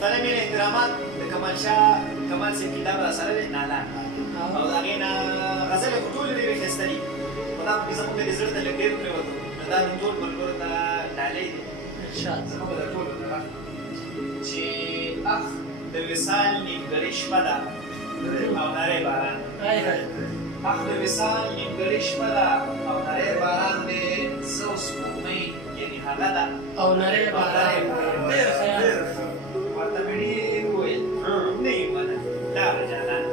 مختلف احترامات د کمال شاه کمال صاحب کتاب را سره دی نالان او د هغې نه غزلې خو ټولې ډېرې ښایسته دي خو دا پکې زموږ د زړه ته لږ ډېر پرېوتو نو دا نو ټول ملګرو ته ډالۍ دي زموږ د ټولو ته چې اخ د وصال نیمګړې شپه ده او نری باران اخ د وصال نیمګړې شپه ده او نری باران دی زه او سپوږمۍ یعنې هغه ده او نری باران ډېر خیال ورته مې ډېر وویل نه یې منل لاره جانان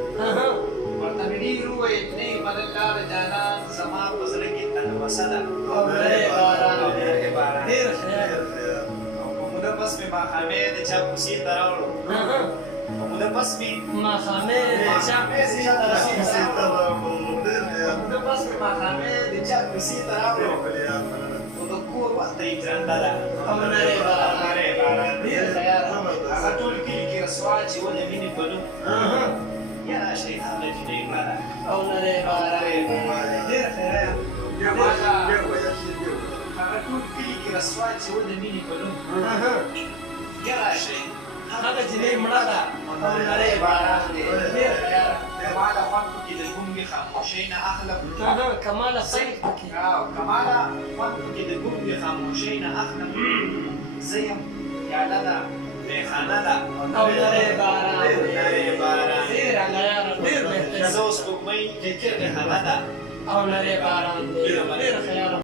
ورته مې ډېر وویل نه یې منل لاره جانان زما په زړه کې تلوسه ده او نری باران نری باران ډېر خیال او په موده پس مې ماښامې د چا کوڅې ته راوړو په موده پس مې ماښامې د چا کوڅې ته راوړو موده پس مې ماښامې د چا کوڅې ته راوړو خو د کور وخته یې ژرنده ده او نری باران نری باران ډېر خیال هغه ټول کلي کې رسوا چې و د مینې په نوم یا راشئ هغه جنۍ مړه ده او نری باران ډېر خیال هغه ټول کلي کې رسوا چې و د مینې په نوم یا راشئ هغه جنۍ مړه ده او نری باران دی ډېر خیال کماله خوند پکې د ګونګې خاموشۍ نه اخلم کماله خوند پکې کماله خوند پکې د ګونګې خاموشۍ نه اخلم زه یم پیاله ده میخانه ده او نری باران نری باران ډېر عیار ډېر بهترین زه او سپوږمۍ د چغې هغه ده او نری باران ډېر خیال